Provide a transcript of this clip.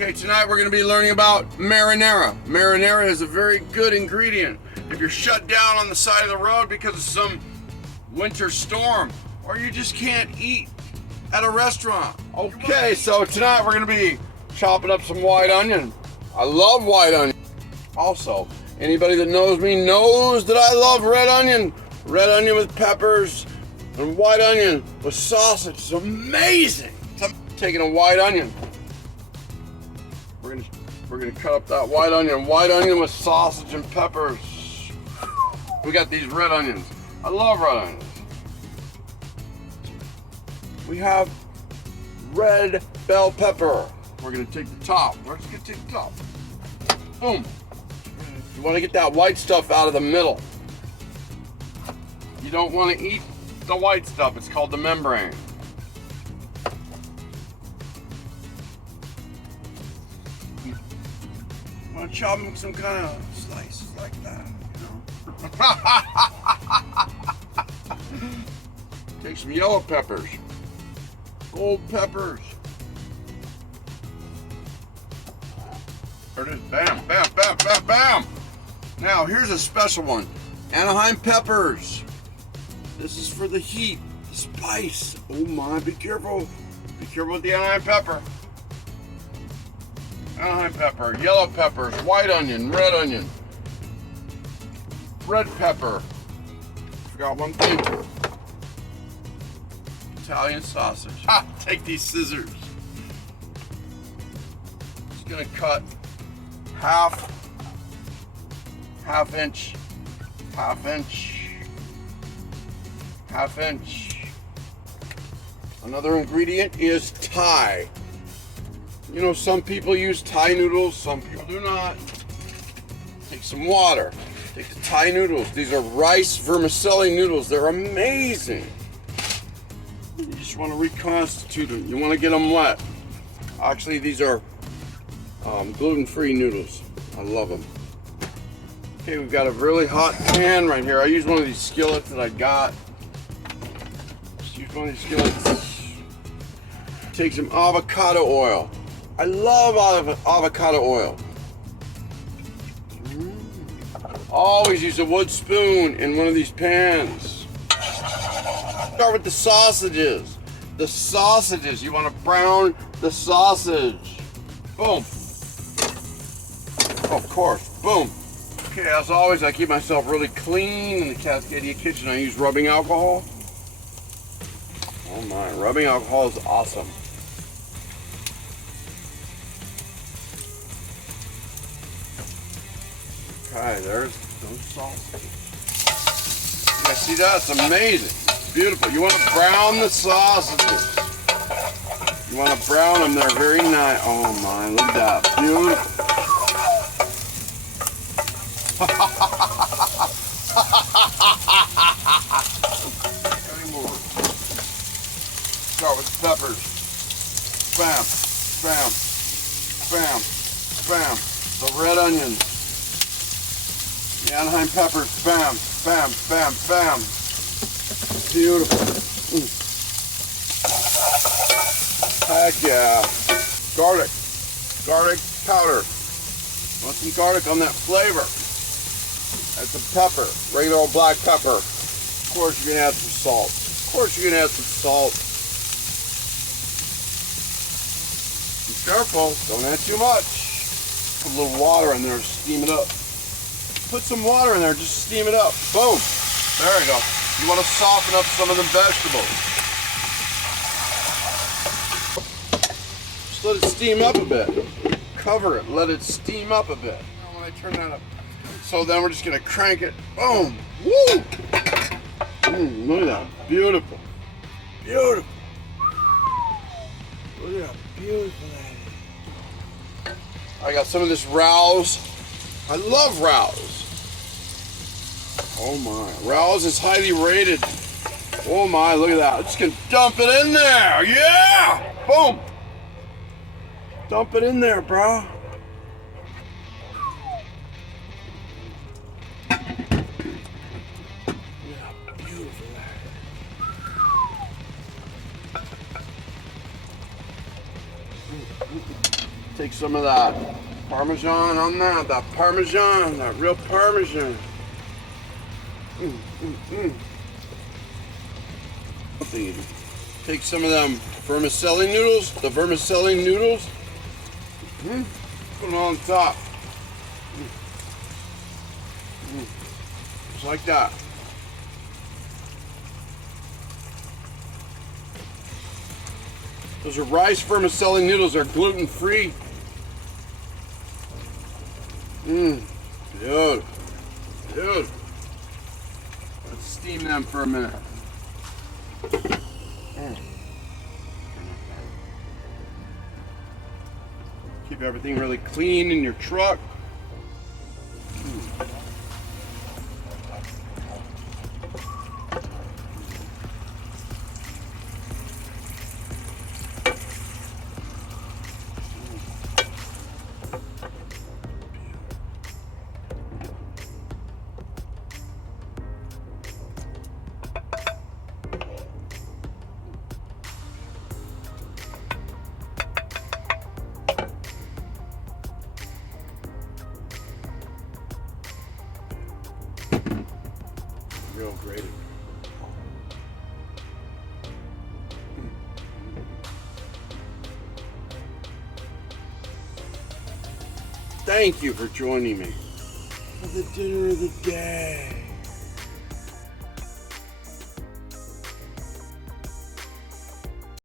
Okay, tonight we're going to be learning about marinara. Marinara is a very good ingredient if you're shut down on the side of the road because of some winter storm, or you just can't eat at a restaurant. Okay, so tonight we're going to be chopping up some white onion. I love white onion. Also, anybody that knows me knows that I love red onion. Red onion with peppers and white onion with sausage. It's amazing. So I'm taking a white onion. We're gonna cut up that white onion with sausage and peppers. We got these red onions. I love red onions. We have red bell pepper. We're gonna take the top. We're just gonna take the top. Boom. You wanna get that white stuff out of the middle. You don't wanna eat the white stuff. It's called the membrane. I'm gonna chop them some kind of slices like that, you know. Take some yellow peppers, gold peppers. There it is. Bam, bam, bam, bam, bam. Now here's a special one. Anaheim peppers. This is for the heat, the spice. Oh my, be careful. Be careful with the Anaheim pepper. Anaheim pepper, yellow peppers, white onion, red pepper. Forgot one thing. Italian sausage. Ha! Take these scissors. Just gonna cut half inch. Another ingredient is Thai. You know, some people use Thai noodles, some people do not. Take some water. Take the Thai noodles. These are rice vermicelli noodles. They're amazing. You just want to reconstitute them. You want to get them wet. Actually, these are gluten-free noodles. I love them. Okay, we've got a really hot pan right here. I use one of these skillets that I got. Just use one of these skillets. Take some avocado oil. I love avocado oil. Always use a wood spoon in one of these pans. Start with the sausages. The sausages, you want to brown the sausage. Boom. Oh, of course, boom. Okay, as always, I keep myself really clean in the Cascadia kitchen. I use rubbing alcohol. Oh my, rubbing alcohol is awesome. Okay, there's those sausages. You guys see that? It's amazing. It's beautiful. You want to brown the sausages. You want to brown them. They're very nice. Oh my, look at that. Beautiful. Any more? Start with the peppers. Bam, bam, bam, bam. The red onions. The Anaheim peppers, bam, bam, bam, bam. Beautiful. Heck yeah. Garlic powder. Want some garlic on that flavor. That's a pepper, regular old black pepper. Of course you're gonna add some salt. Be careful, don't add too much. Put a little water in there to steam it up. Put some water in there, just steam it up. Boom. There you go. You want to soften up some of the vegetables. Just let it steam up a bit. Cover it, let it steam up a bit. When I turn that up. So then we're just going to crank it. Boom. Woo! Look at that. Beautiful. Beautiful. Look at how beautiful that is. I got some of this Rouse. I love Rouse. Oh my, Rouse is highly rated. Oh my, look at that. I'm just gonna dump it in there. Yeah! Boom! Dump it in there, bro. Yeah, beautiful. Take some of that Parmesan on that Parmesan, that real Parmesan. Take some of them vermicelli noodles, the vermicelli noodles. Put them on top. Just like that. Those are rice vermicelli noodles. They're gluten-free. Dude. Let's steam them for a minute. Keep everything really clean in your truck. Real grated. Thank you for joining me for the dinner of the day.